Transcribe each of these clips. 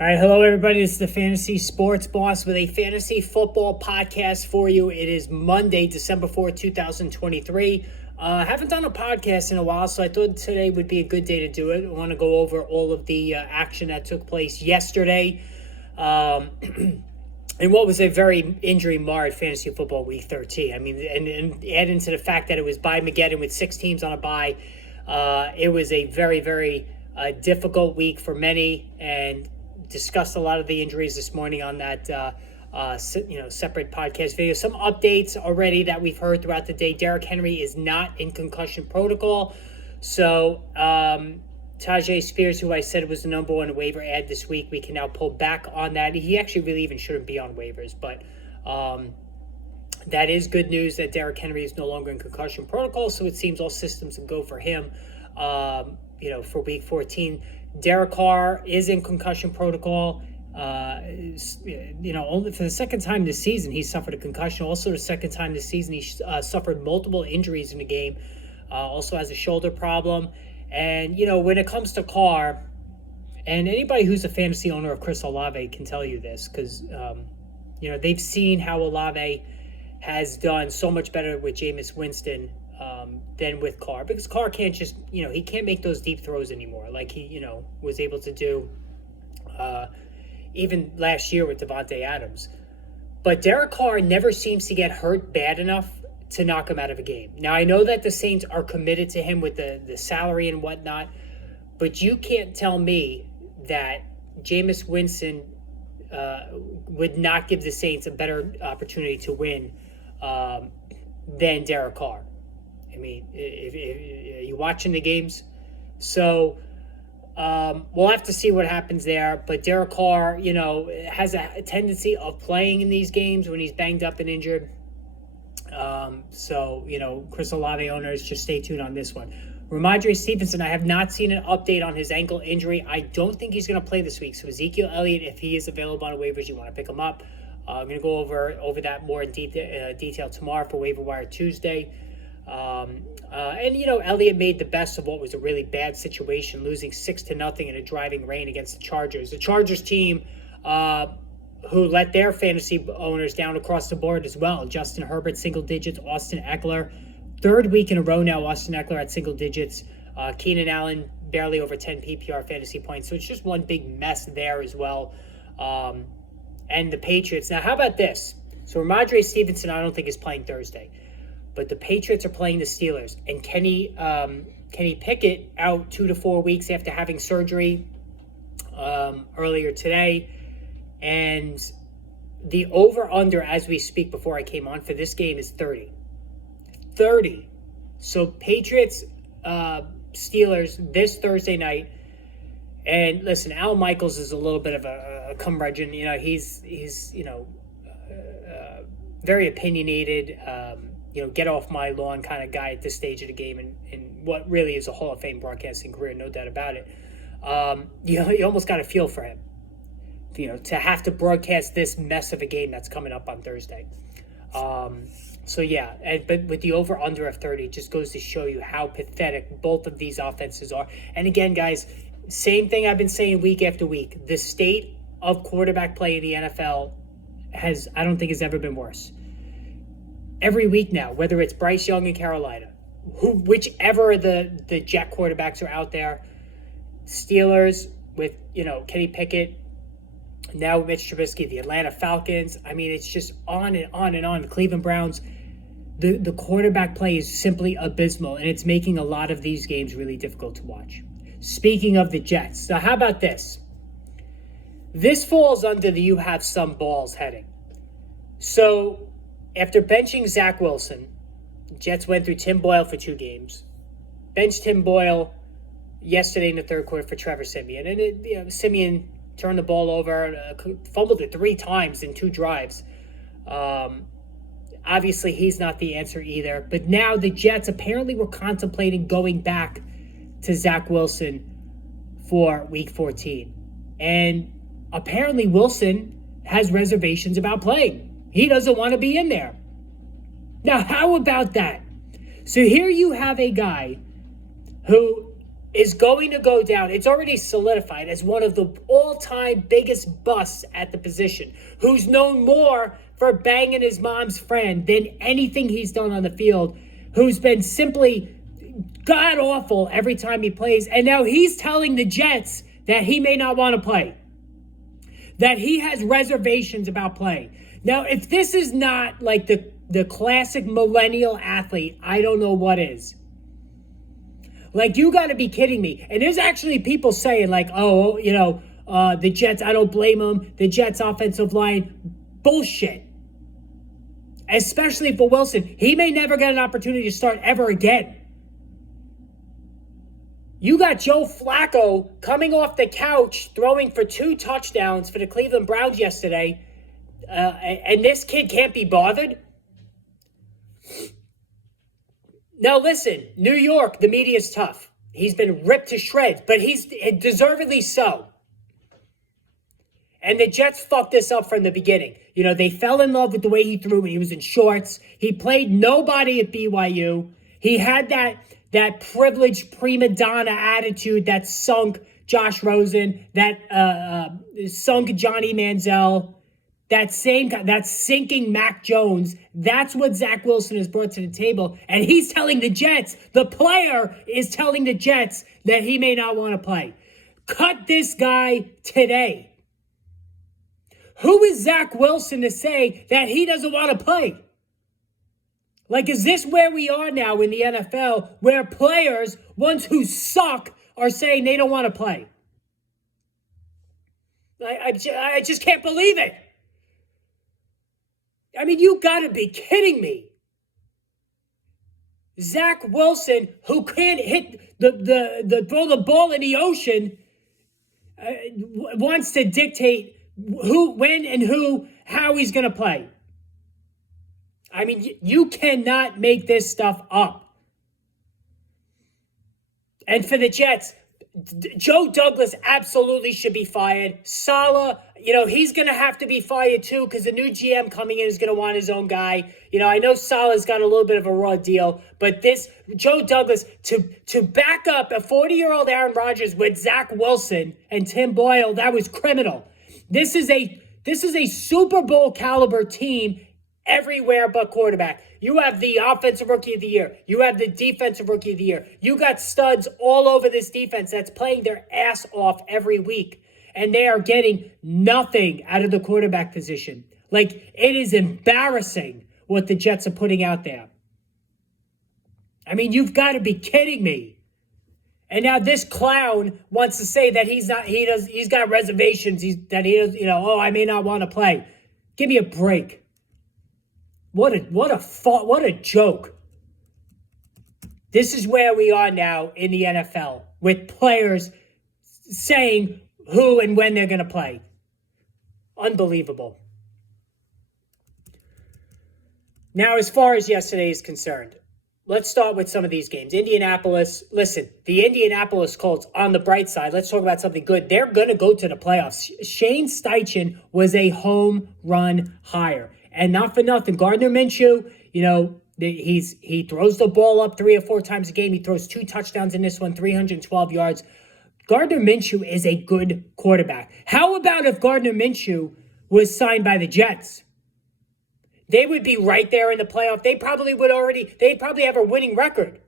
All right, hello everybody. This is the Fantasy Sports Boss with a fantasy football podcast for you. It is Monday, December 4th, 2023. I haven't done a podcast in a while, so I thought today would be a good day to do it. I want to go over all of the action that took place yesterday. And what was a very injury-marred fantasy football week 13. I mean, and add into the fact that it was bye-mageddon with 6 teams on a bye. It was a very, very difficult week for many, and discussed a lot of the injuries this morning on that separate podcast video. Some updates already that we've heard throughout the day. Derrick Henry is not in concussion protocol. So Tajay Spears, who I said was the number one waiver ad this week, we can now pull back on that. He actually really even shouldn't be on waivers, but that is good news that Derrick Henry is no longer in concussion protocol. So it seems all systems will go for him, for week 14. Derek Carr is in concussion protocol. Only for the second time this season, he suffered a concussion. Also, the second time this season, he suffered multiple injuries in the game. Also has a shoulder problem. And, when it comes to Carr, and anybody who's a fantasy owner of Chris Olave can tell you this, because, they've seen how Olave has done so much better with Jameis Winston than with Carr, because Carr can't just, he can't make those deep throws anymore like he, was able to do even last year with Devontae Adams. But Derek Carr never seems to get hurt bad enough to knock him out of a game. Now, I know that the Saints are committed to him with the salary and whatnot, but you can't tell me that Jameis Winston would not give the Saints a better opportunity to win than Derek Carr. I mean, if you're watching the games. So we'll have to see what happens there. But Derek Carr, has a tendency of playing in these games when he's banged up and injured. Chris Olave owners, just stay tuned on this one. Ramondre Stevenson, I have not seen an update on his ankle injury. I don't think he's going to play this week. So Ezekiel Elliott, if he is available on waivers, you want to pick him up. I'm going to go over that more in detail tomorrow for Waiver Wire Tuesday. Elliott made the best of what was a really bad situation, losing 6-0 in a driving rain against the Chargers. The Chargers team, who let their fantasy owners down across the board as well. Justin Herbert, single digits. Austin Eckler, third week in a row now. Austin Eckler at single digits. Keenan Allen, barely over 10 PPR fantasy points. So it's just one big mess there as well. And the Patriots. Now, how about this? So Ramondre Stevenson, I don't think is playing Thursday. But the Patriots are playing the Steelers. And Kenny Pickett out 2 to 4 weeks after having surgery earlier today. And the over-under as we speak before I came on for this game is 30. 30. So Patriots, Steelers this Thursday night. And listen, Al Michaels is a little bit of a curmudgeon. He's very opinionated, get off my lawn kind of guy at this stage of the game, and what really is a Hall of Fame broadcasting career, no doubt about it. You almost got to feel for him, to have to broadcast this mess of a game that's coming up on Thursday. But with the over-under of 30, it just goes to show you how pathetic both of these offenses are. And again, guys, same thing I've been saying week after week. The state of quarterback play in the NFL I don't think has ever been worse. Every week now, whether it's Bryce Young in Carolina, whichever the Jet quarterbacks are out there, Steelers with, Kenny Pickett, now Mitch Trubisky, the Atlanta Falcons. I mean, it's just on and on and on. The Cleveland Browns, the quarterback play is simply abysmal, and it's making a lot of these games really difficult to watch. Speaking of the Jets, so how about this? This falls under the you have some balls heading. So after benching Zach Wilson, Jets went through Tim Boyle for 2 games. Benched Tim Boyle yesterday in the third quarter for Trevor Siemian. And Siemian turned the ball over, fumbled it 3 times in 2 drives. Obviously, he's not the answer either. But now the Jets apparently were contemplating going back to Zach Wilson for Week 14. And apparently Wilson has reservations about playing. He doesn't want to be in there. Now, how about that? So here you have a guy who is going to go down. It's already solidified as one of the all-time biggest busts at the position, who's known more for banging his mom's friend than anything he's done on the field, who's been simply god-awful every time he plays. And now he's telling the Jets that he may not want to play, that he has reservations about playing. Now, if this is not like the classic millennial athlete, I don't know what is. Like, you got to be kidding me. And there's actually people saying, like, oh, the Jets, I don't blame them. The Jets offensive line, bullshit. Especially for Wilson. He may never get an opportunity to start ever again. You got Joe Flacco coming off the couch, throwing for 2 touchdowns for the Cleveland Browns yesterday. And this kid can't be bothered? Now listen, New York, the media's tough. He's been ripped to shreds, but he's deservedly so. And the Jets fucked this up from the beginning. They fell in love with the way he threw when he was in shorts. He played nobody at BYU. He had that privileged prima donna attitude that sunk Josh Rosen, that sunk Johnny Manziel, that sinking Mac Jones. That's what Zach Wilson has brought to the table. And he's telling the Jets, the player is telling the Jets that he may not want to play. Cut this guy today. Who is Zach Wilson to say that he doesn't want to play? Like, is this where we are now in the NFL, where players, ones who suck, are saying they don't want to play? I just can't believe it. I mean, you got to be kidding me. Zach Wilson, who can't hit throw the ball in the ocean, wants to dictate who, when, and how he's going to play. I mean, you cannot make this stuff up. And for the Jets, Joe Douglas absolutely should be fired. Saleh, he's going to have to be fired too, because the new GM coming in is going to want his own guy. I know Saleh's got a little bit of a raw deal, but this Joe Douglas, to back up a 40-year-old Aaron Rodgers with Zach Wilson and Tim Boyle, that was criminal. This is a Super Bowl caliber team everywhere but quarterback. You have the offensive rookie of the year. You have the defensive rookie of the year. You got studs all over this defense that's playing their ass off every week. And they are getting nothing out of the quarterback position. Like, it is embarrassing what the Jets are putting out there. I mean, you've got to be kidding me. And now this clown wants to say that he's got reservations. I may not want to play. Give me a break. What a joke. This is where we are now in the NFL, with players saying who and when they're going to play. Unbelievable. Now, as far as yesterday is concerned, let's start with some of these games. Indianapolis, listen, the Indianapolis Colts, on the bright side, let's talk about something good. They're going to go to the playoffs. Shane Steichen was a home run hire. And not for nothing, Gardner Minshew, he throws the ball up 3 or 4 times a game. He throws 2 touchdowns in this one, 312 yards. Gardner Minshew is a good quarterback. How about if Gardner Minshew was signed by the Jets? They would be right there in the playoff. They'd probably have a winning record.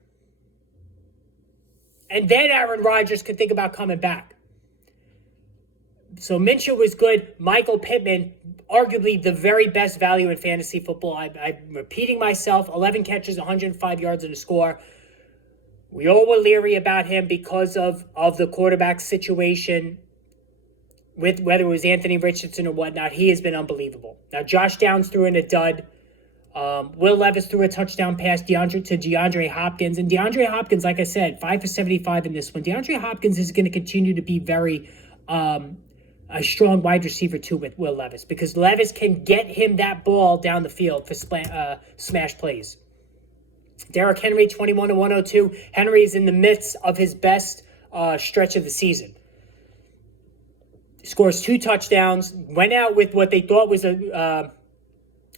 And then Aaron Rodgers could think about coming back. So Minshew was good. Michael Pittman, arguably the very best value in fantasy football. I'm repeating myself. 11 catches, 105 yards and a score. We all were leery about him because of the quarterback situation, with whether it was Anthony Richardson or whatnot. He has been unbelievable. Now, Josh Downs threw in a dud. Will Levis threw a touchdown pass to DeAndre Hopkins. And DeAndre Hopkins, like I said, 5 for 75 in this one. DeAndre Hopkins is going to continue to be very a strong wide receiver too with Will Levis, because Levis can get him that ball down the field for smash plays. Derrick Henry, 21-102. Henry is in the midst of his best stretch of the season. Scores 2 touchdowns. Went out with what they thought was a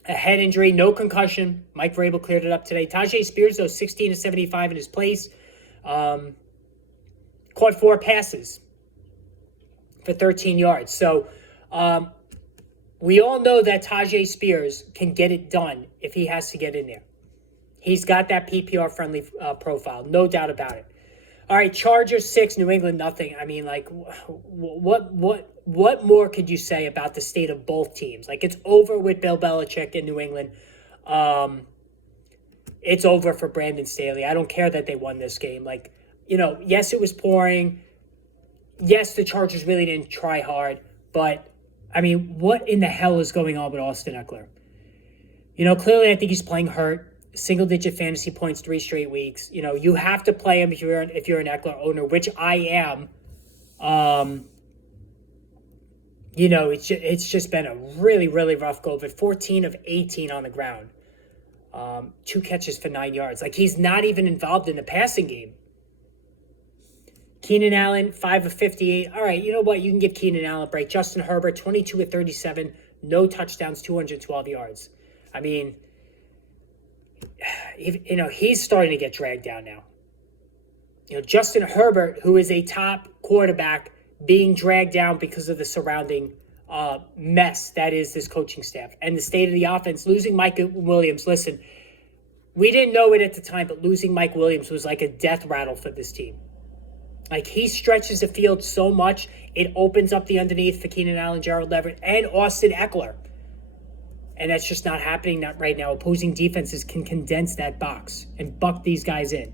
head injury, no concussion. Mike Vrabel cleared it up today. Tajay Spears, though, 16-75 in his place. caught 4 passes for 13 yards. So we all know that Tajay Spears can get it done if he has to get in there. He's got that PPR-friendly profile, no doubt about it. All right, Chargers 6, New England nothing. I mean, like, what more could you say about the state of both teams? Like, it's over with Bill Belichick in New England. It's over for Brandon Staley. I don't care that they won this game. Like, yes, it was pouring. Yes, the Chargers really didn't try hard. But, I mean, what in the hell is going on with Austin Eckler? Clearly I think he's playing hurt. Single-digit fantasy points 3 straight weeks. You have to play him if you're an Eckler owner, which I am. It's just been a really, really rough go of it. 14 of 18 on the ground. 2 catches for 9 yards. Like, he's not even involved in the passing game. Keenan Allen, 5 of 58. All right, you know what? You can give Keenan Allen a break. Justin Herbert, 22 of 37. No touchdowns, 212 yards. I mean, he's starting to get dragged down now. Justin Herbert, who is a top quarterback, being dragged down because of the surrounding mess that is this coaching staff and the state of the offense. Losing Mike Williams, listen, we didn't know it at the time, but losing Mike Williams was like a death rattle for this team. Like, he stretches the field so much, it opens up the underneath for Keenan Allen, Gerald Everett, and Austin Eckler. And that's just not happening right now. Opposing defenses can condense that box and buck these guys in.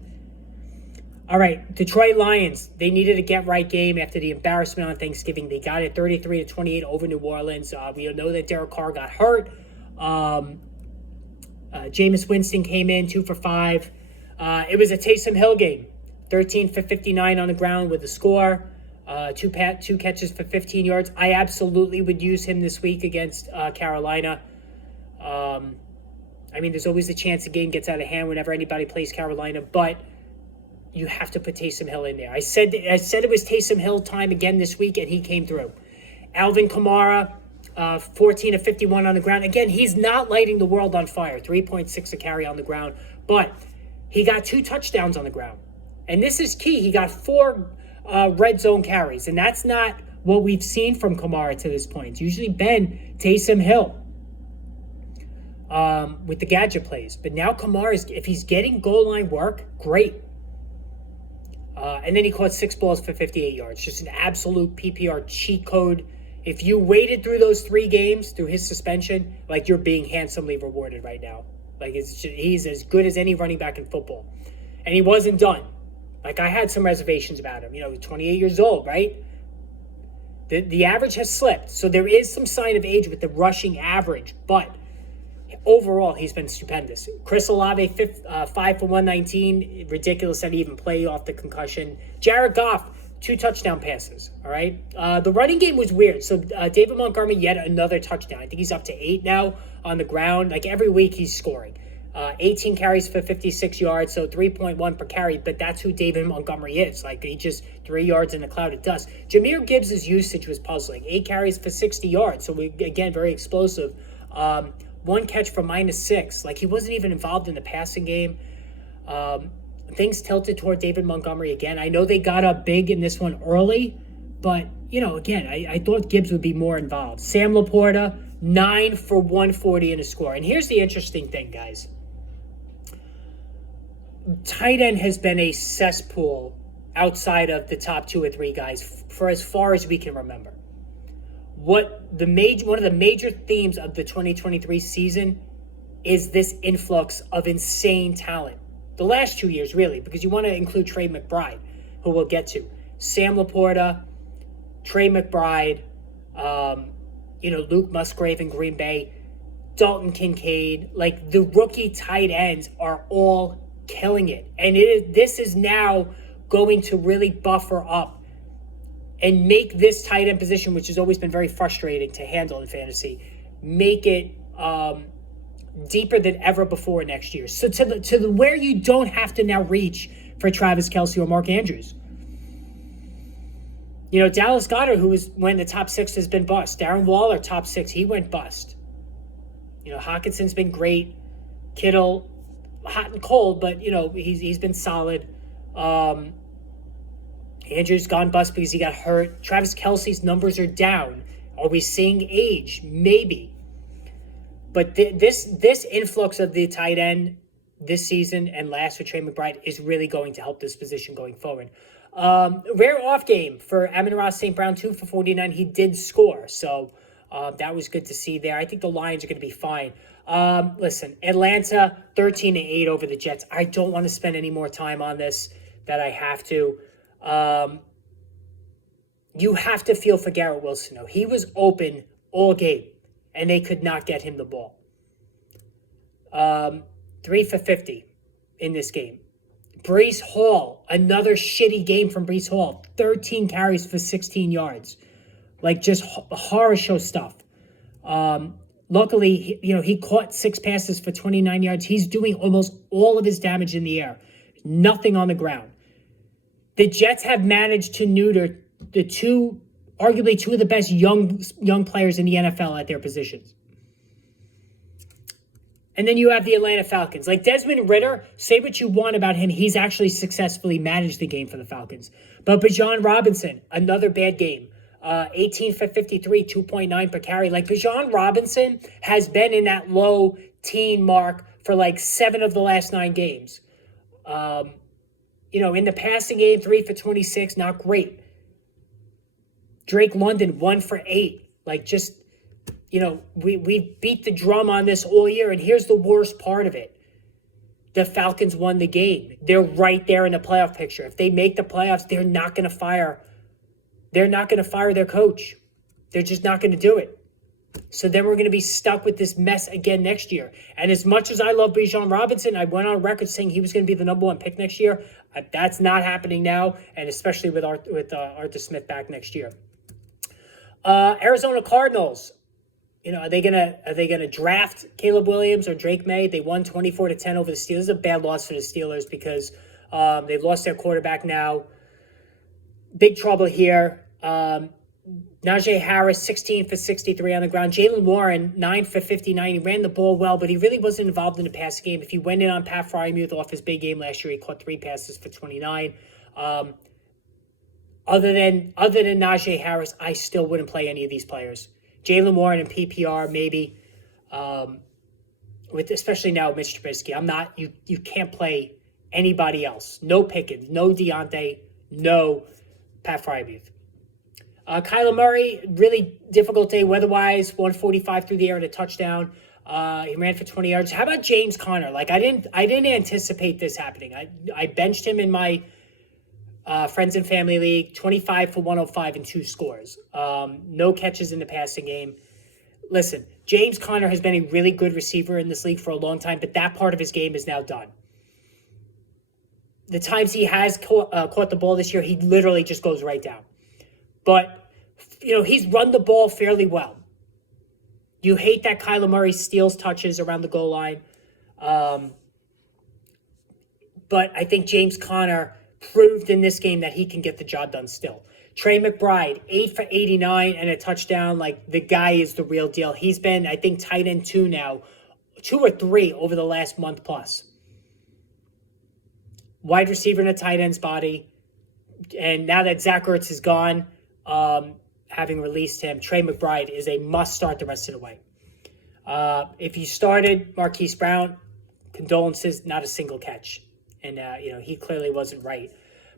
All right, Detroit Lions, they needed a get-right game after the embarrassment on Thanksgiving. They got it 33-28 over New Orleans. We know that Derek Carr got hurt. Jameis Winston came in 2 for 5. It was a Taysom Hill game, 13 for 59 on the ground with the score. 2 catches for 15 yards. I absolutely would use him this week against Carolina. There's always a chance the game gets out of hand whenever anybody plays Carolina, but you have to put Taysom Hill in there. I said it was Taysom Hill time again this week, and he came through. Alvin Kamara, 14 of 51 on the ground. Again, he's not lighting the world on fire. 3.6 a carry on the ground, but he got 2 touchdowns on the ground. And this is key. He got 4 red zone carries, and that's not what we've seen from Kamara to this point. It's usually been Taysom Hill with the gadget plays. But now Kamara, if he's getting goal line work, great. And then he caught 6 balls for 58 yards. Just an absolute PPR cheat code. If you waited through those 3 games, through his suspension, like, you're being handsomely rewarded right now. Like, he's as good as any running back in football. And he wasn't done. Like, I had some reservations about him. He's 28 years old, right? The average has slipped. So there is some sign of age with the rushing average. But overall, he's been stupendous. Chris Olave, 5 for 119. Ridiculous that he even played off the concussion. Jared Goff, 2 touchdown passes. All right. The running game was weird. So David Montgomery, yet another touchdown. I think he's up to 8 now on the ground. Like, every week he's scoring. 18 carries for 56 yards, so 3.1 per carry, but that's who David Montgomery is. Like, he just 3 yards in a cloud of dust. Jahmyr Gibbs' usage was puzzling. 8 carries for 60 yards, so again, very explosive. 1 catch for -6. Like, he wasn't even involved in the passing game. Things tilted toward David Montgomery again. I know they got up big in this one early, but, again, I thought Gibbs would be more involved. Sam Laporta, 9 for 140 in a score. And here's the interesting thing, guys. Tight end has been a cesspool outside of the top 2 or 3 guys for as far as we can remember. One of the major themes of the 2023 season is this influx of insane talent. The last 2 years, really, because you want to include Trey McBride, who we'll get to. Sam Laporta, Trey McBride, Luke Musgrave in Green Bay, Dalton Kincaid. Like, the rookie tight ends are all killing it. And this is now going to really buffer up and make this tight end position, which has always been very frustrating to handle in fantasy, make it deeper than ever before next year. So to where you don't have to now reach for Travis Kelce or Mark Andrews. Dallas Goedert, who went in the top 6, has been bust. Darren Waller, top 6, he went bust. Hawkinson's been great. Kittle, hot and cold, but, he's been solid. Andrew's gone bust because he got hurt. Travis Kelce's numbers are down. Are we seeing age? Maybe. But this influx of the tight end this season and last with Trey McBride is really going to help this position going forward. Rare off game for Amon-Ra St. Brown, 2 for 49. He did score, so that was good to see there. I think the Lions are going to be fine. Listen, Atlanta 13-8 over the Jets. I don't want to spend any more time on this that I have to. You have to feel for Garrett Wilson, though. He was open all game, and they could not get him the ball. 3 for 50 in this game. Breece Hall, another shitty game from Breece Hall. 13 carries for 16 yards. Like, just horror show stuff. Luckily, he caught 6 passes for 29 yards. He's doing almost all of his damage in the air. Nothing on the ground. The Jets have managed to neuter the arguably two of the best young players in the NFL at their positions. And then you have the Atlanta Falcons. Like Desmond Ridder, say what you want about him, he's actually successfully managed the game for the Falcons. But Bijan Robinson, another bad game. 18 for 53, 2.9 per carry. Like Bijan Robinson has been in that low teen mark for like 7 of the last 9 games. In the passing game, 3 for 26, not great. Drake London, 1 for 8. Like just, we beat the drum on this all year. And here's the worst part of it. The Falcons won the game. They're right there in the playoff picture. If they make the playoffs, they're not going to fire their coach. They're just not going to do it. So then we're going to be stuck with this mess again next year. And as much as I love Bijan Robinson, I went on record saying he was going to be the number 1 pick next year. That's not happening now, and especially with Arthur Smith back next year. Arizona Cardinals. Are they gonna draft Caleb Williams or Drake May? They won 24-10 over the Steelers. It's a bad loss for the Steelers because they've lost their quarterback now. Big trouble here. Najee Harris, 16 for 63 on the ground. Jalen Warren, 9 for 59. He ran the ball well, but he really wasn't involved in the passing game. If he went in on Pat Frymuth off his big game last year, he caught 3 passes for 29. Other than Najee Harris, I still wouldn't play any of these players. Jalen Warren and PPR, maybe. Especially now Mitch Trubisky. You can't play anybody else. No Pickens, no Deontay, no Pat Frymuth. Kyler Murray, really difficult day weather-wise, 145 through the air and a touchdown. He ran for 20 yards. How about James Conner? Like I didn't anticipate this happening. I benched him in my friends and family league, 25 for 105 and 2 scores. No catches in the passing game. Listen, James Conner has been a really good receiver in this league for a long time, but that part of his game is now done. The times he has caught the ball this year, he literally just goes right down. But, he's run the ball fairly well. You hate that Kyler Murray steals touches around the goal line. But I think James Conner proved in this game that he can get the job done still. Trey McBride, 8 for 89 and a touchdown. Like, the guy is the real deal. He's been, I think, tight end 2 now. 2 or 3 over the last month plus. Wide receiver in a tight end's body. And now that Zach Ertz is gone, having released him, Trey McBride is a must start the rest of the way. If you started Marquise Brown, condolences, not a single catch. And, he clearly wasn't right.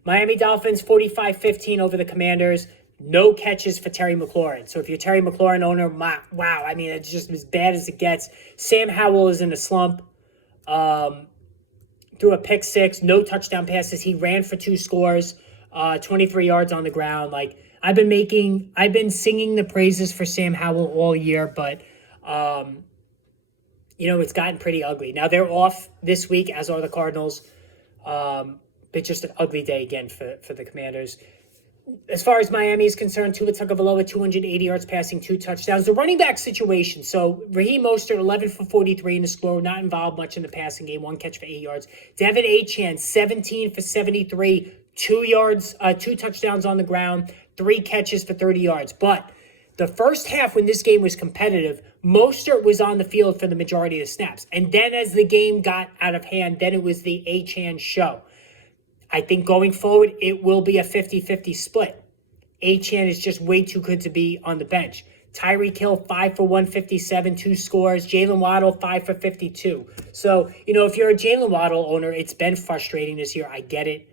Miami Dolphins, 45-15 over the Commanders. No catches for Terry McLaurin. So if you're a Terry McLaurin owner, wow. I mean, it's just as bad as it gets. Sam Howell is in a slump. Threw a pick 6, no touchdown passes. He ran for 2 scores, 23 yards on the ground. Like, I've been singing the praises for Sam Howell all year, but, it's gotten pretty ugly. Now, they're off this week, as are the Cardinals. But just an ugly day again for the Commanders. As far as Miami is concerned, Tua Tagovailoa, 280 yards passing, 2 touchdowns. The running back situation. So Raheem Mostert, 11 for 43 in the score, not involved much in the passing game, 1 catch for 8 yards. Devin Achane, 17 for 73, 2 touchdowns on the ground, 3 catches for 30 yards. But the first half, when this game was competitive, Mostert was on the field for the majority of the snaps. And then as the game got out of hand, then it was the Achane show. I think going forward, it will be a 50-50 split. Achane is just way too good to be on the bench. Tyreek Hill, 5 for 157, 2 scores. Jalen Waddle, 5 for 52. So, if you're a Jalen Waddle owner, it's been frustrating this year. I get it.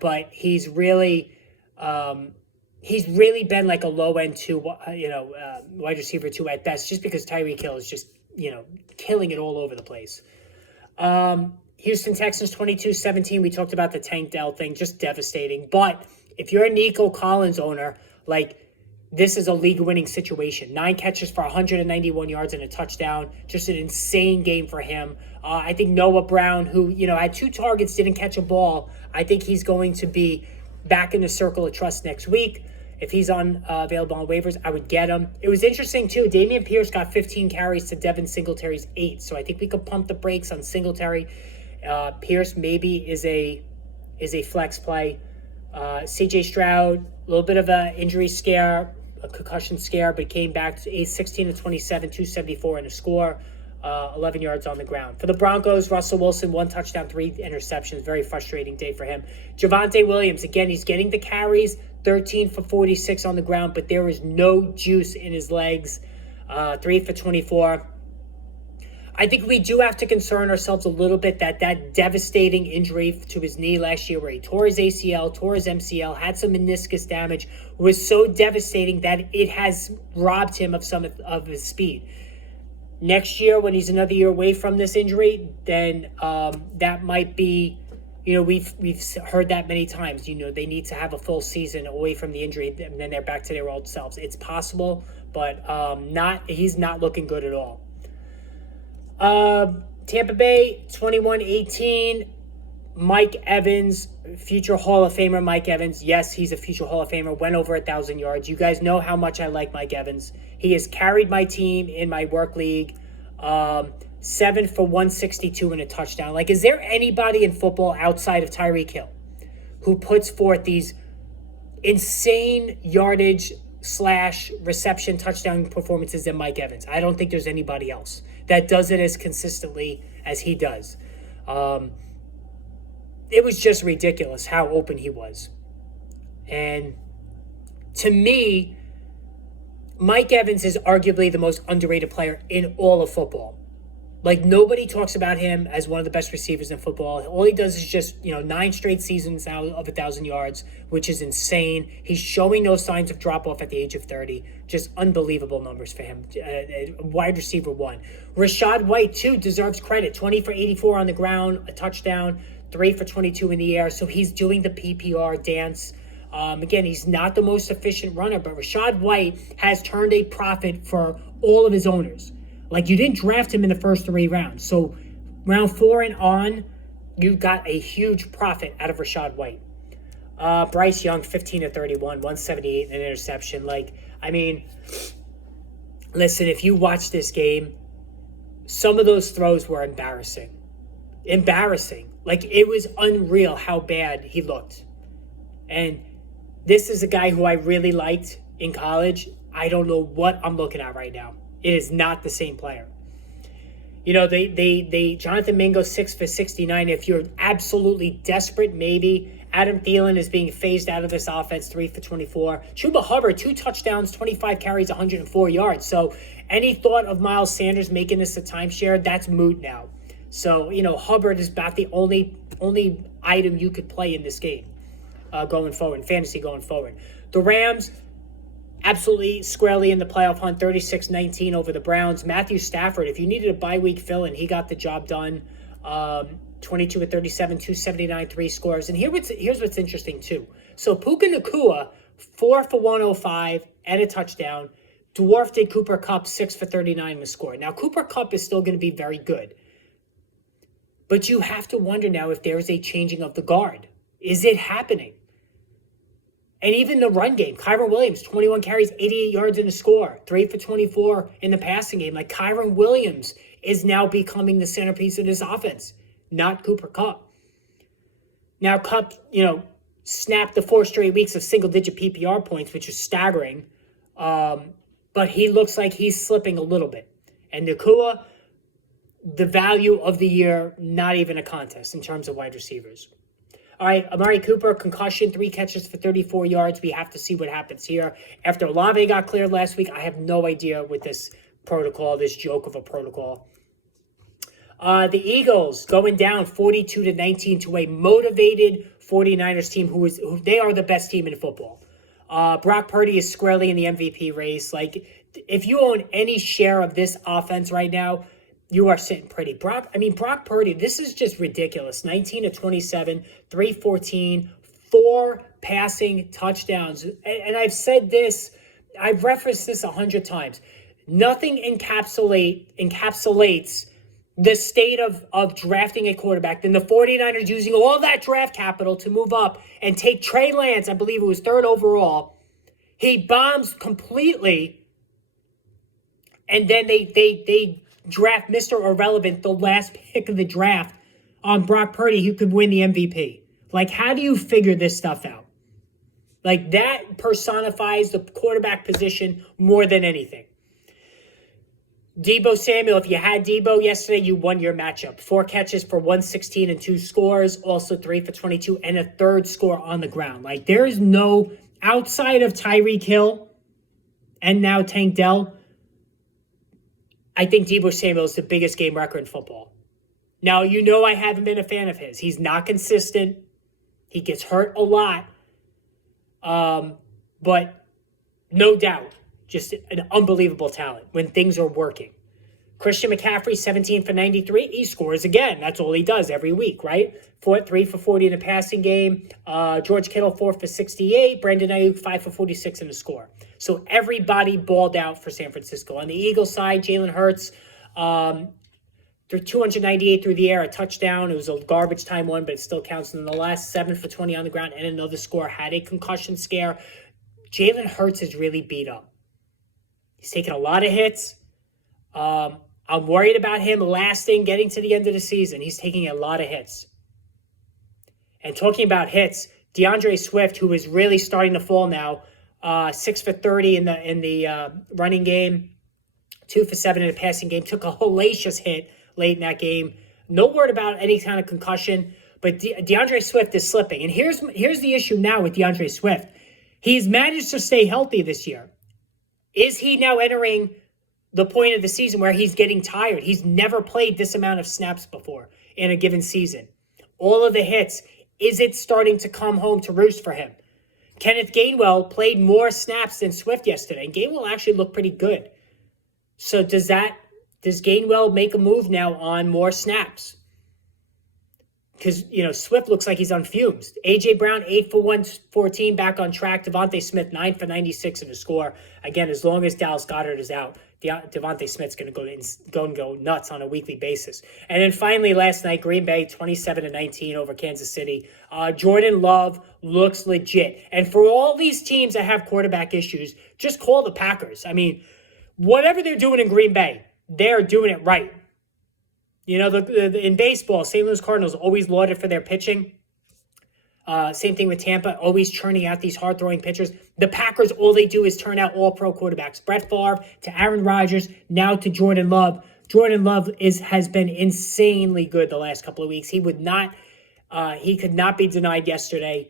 But he's really been like a low end two, wide receiver 2 at best, just because Tyreek Hill is just, killing it all over the place. Houston Texans 22-17. We talked about the Tank Dell thing, just devastating. But if you're a Nico Collins owner, this is a league-winning situation. 9 catches for 191 yards and a touchdown. Just an insane game for him. I think Noah Brown, who, had 2 targets, didn't catch a ball. I think he's going to be back in the circle of trust next week. If he's available on waivers, I would get him. It was interesting, too. Dameon Pierce got 15 carries to Devin Singletary's 8. So I think we could pump the brakes on Singletary. Pierce maybe is a flex play. CJ Stroud, a little bit of an injury scare, a concussion scare, but came back to 16 to 27, 274 and a score, 11 yards on the ground. For the Broncos, Russell Wilson, 1 touchdown, 3 interceptions. Very frustrating day for him. Javonte Williams, again, he's getting the carries, 13 for 46 on the ground, but there is no juice in his legs. 3 for 24. I think we do have to concern ourselves a little bit that devastating injury to his knee last year, where he tore his ACL, tore his MCL, had some meniscus damage, was so devastating that it has robbed him of some of his speed. Next year, when he's another year away from this injury, then that might be, we've heard that many times. They need to have a full season away from the injury, and then they're back to their old selves. It's possible, but he's not looking good at all. Tampa Bay, 21-18. Mike Evans, future Hall of Famer Mike Evans. Yes, he's a future Hall of Famer. Went over 1,000 yards. You guys know how much I like Mike Evans. He has carried my team in my work league. 7 for 162 and a touchdown. Is there anybody in football outside of Tyreek Hill who puts forth these insane yardage / reception touchdown performances than Mike Evans? I don't think there's anybody else that does it as consistently as he does. It was just ridiculous how open he was. And to me, Mike Evans is arguably the most underrated player in all of football. Nobody talks about him as one of the best receivers in football. All he does is just, 9 straight seasons now of 1,000 yards, which is insane. He's showing no signs of drop-off at the age of 30. Just unbelievable numbers for him. Wide receiver 1. Rachaad White, too, deserves credit. 20 for 84 on the ground, a touchdown, 3 for 22 in the air. So he's doing the PPR dance. Again, he's not the most efficient runner, but Rachaad White has turned a profit for all of his owners. You didn't draft him in the first 3 rounds. So round 4 and on, you got a huge profit out of Rachaad White. Bryce Young, 15 to 31, 178 and an interception. Listen, if you watch this game, some of those throws were embarrassing. It was unreal how bad he looked. And this is a guy who I really liked in college. I don't know what I'm looking at right now. It is not the same player. They Jonathan Mingo, 6 for 69. If you're absolutely desperate, maybe. Adam Thielen is being phased out of this offense, 3 for 24. Chuba Hubbard, 2 touchdowns, 25 carries, 104 yards. So any thought of Miles Sanders making this a timeshare, that's moot now. So, Hubbard is about the only item you could play in this game going forward, in fantasy going forward. The Rams, absolutely squarely in the playoff hunt, 36-19 over the Browns. Matthew Stafford, if you needed a bye week fill-in, he got the job done. 22 at 37, 279, 3 scores. And here's what's interesting, too. So Puka Nacua, 4 for 105 and a touchdown. Dwarfed Cooper Kupp, 6 for 39 and a score. Now, Cooper Kupp is still going to be very good. But you have to wonder now if there is a changing of the guard. Is it happening? And even the run game, Kyron Williams, 21 carries, 88 yards in a score, 3 for 24 in the passing game. Kyron Williams is now becoming the centerpiece of this offense, not Cooper Kupp. Now, Kupp, snapped the 4 straight weeks of single-digit PPR points, which is staggering. But he looks like he's slipping a little bit. And Nacua, the value of the year, not even a contest in terms of wide receivers. All right, Amari Cooper, concussion, 3 catches for 34 yards. We have to see what happens here. After Olave got cleared last week, I have no idea with this protocol, this joke of a protocol. The Eagles going down 42-19 to a motivated 49ers team who they are the best team in football. Brock Purdy is squarely in the MVP race. Like, if you own any share of this offense right now, you are sitting pretty. Brock Purdy, this is just ridiculous. 19-27, 314, 4 passing touchdowns. And I've said this, I've referenced this 100 times. Nothing encapsulates the state of drafting a quarterback than the 49ers using all that draft capital to move up and take Trey Lance, I believe it was 3rd overall. He bombs completely, and then they draft Mr. Irrelevant, the last pick of the draft, on Brock Purdy, who could win the MVP. Like, how do you figure this stuff out? Like, that personifies the quarterback position more than anything. Deebo Samuel, if you had Deebo yesterday, you won your matchup. 4 catches for 116 and 2 scores, also 3 for 22, and a 3rd score on the ground. Like, there is no, outside of Tyreek Hill and now Tank Dell, I think Deebo Samuel is the biggest game wrecker in football. Now, you know I haven't been a fan of his. He's not consistent. He gets hurt a lot. But no doubt, just an unbelievable talent when things are working. Christian McCaffrey, 17 for 93. He scores again. That's all he does every week, right? 3 for 40 in a passing game. George Kittle, 4 for 68. Brandon Ayuk, 5 for 46 in the score. So everybody balled out for San Francisco. On the Eagles side, Jalen Hurts, through 298 through the air, a touchdown. It was a garbage time one, but it still counts. And in the last 7 for 20 on the ground and another score. Had a concussion scare. Jalen Hurts is really beat up. He's taken a lot of hits. I'm worried about him getting to the end of the season. He's taking a lot of hits. And talking about hits, DeAndre Swift, who is really starting to fall now, 6 for 30 in the running game, 2 for 7 in the passing game, took a hellacious hit late in that game. No word about any kind of concussion, but DeAndre Swift is slipping. And here's the issue now with DeAndre Swift. He's managed to stay healthy this year. Is he now entering the point of the season where he's getting tired? He's never played this amount of snaps before in a given season. All of the hits, is it starting to come home to roost for him? Kenneth Gainwell played more snaps than Swift yesterday, and Gainwell actually looked pretty good. So does Gainwell make a move now on more snaps? Because, Swift looks like he's on fumes. A.J. Brown, 8 for 114, back on track. Devontae Smith, 9 for 96 in the score. Again, as long as Dallas Goedert is out, Devontae Smith's going to go nuts on a weekly basis. And then finally, last night, Green Bay, 27-19 over Kansas City. Jordan Love looks legit. And for all these teams that have quarterback issues, just call the Packers. I mean, whatever they're doing in Green Bay, they're doing it right. In baseball, St. Louis Cardinals always lauded for their pitching. Same thing with Tampa, always churning out these hard-throwing pitchers. The Packers, all they do is turn out all-pro quarterbacks. Brett Favre to Aaron Rodgers, now to Jordan Love. Jordan Love has been insanely good the last couple of weeks. He could not be denied yesterday.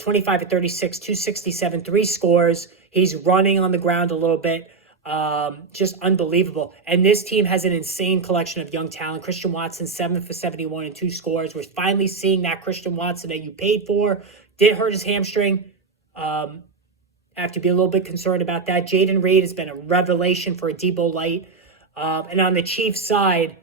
25 of 36, 267, 3 scores. He's running on the ground a little bit. Just unbelievable. And this team has an insane collection of young talent. Christian Watson, 7 for 71 and 2 scores. We're finally seeing that Christian Watson that you paid for. Did hurt his hamstring. I have to be a little bit concerned about that. Jaden Reed has been a revelation for a Debo Light. And on the Chiefs side,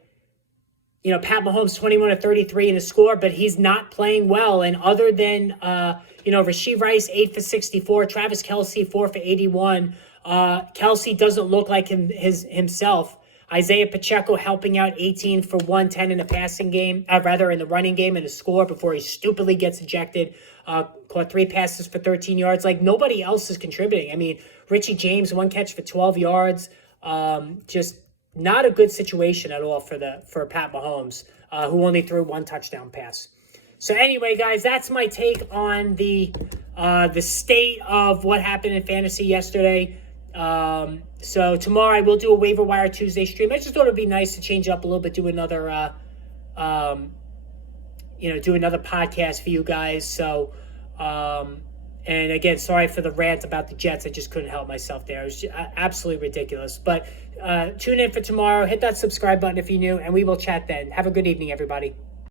Pat Mahomes, 21 of 33 in the score, but he's not playing well. And other than, Rashee Rice, 8 for 64, Travis Kelce, 4 for 81. Kelce doesn't look like himself. Isaiah Pacheco helping out, 18 for 110 in the passing game, in the running game and the score before he stupidly gets ejected. Caught 3 passes for 13 yards. Like, nobody else is contributing. I mean, Richie James, 1 catch for 12 yards. Just not a good situation at all for Pat Mahomes, who only threw 1 touchdown pass. So anyway, guys, that's my take on the state of what happened in fantasy yesterday. So tomorrow I will do a waiver wire Tuesday stream. I just thought it'd be nice to change it up a little bit, do another um, do another podcast for you guys. So, and again, sorry for the rant about the Jets. I just couldn't help myself there. It was absolutely ridiculous. But tune in for tomorrow. Hit that subscribe button if you're new, and we will chat then. Have a good evening, everybody.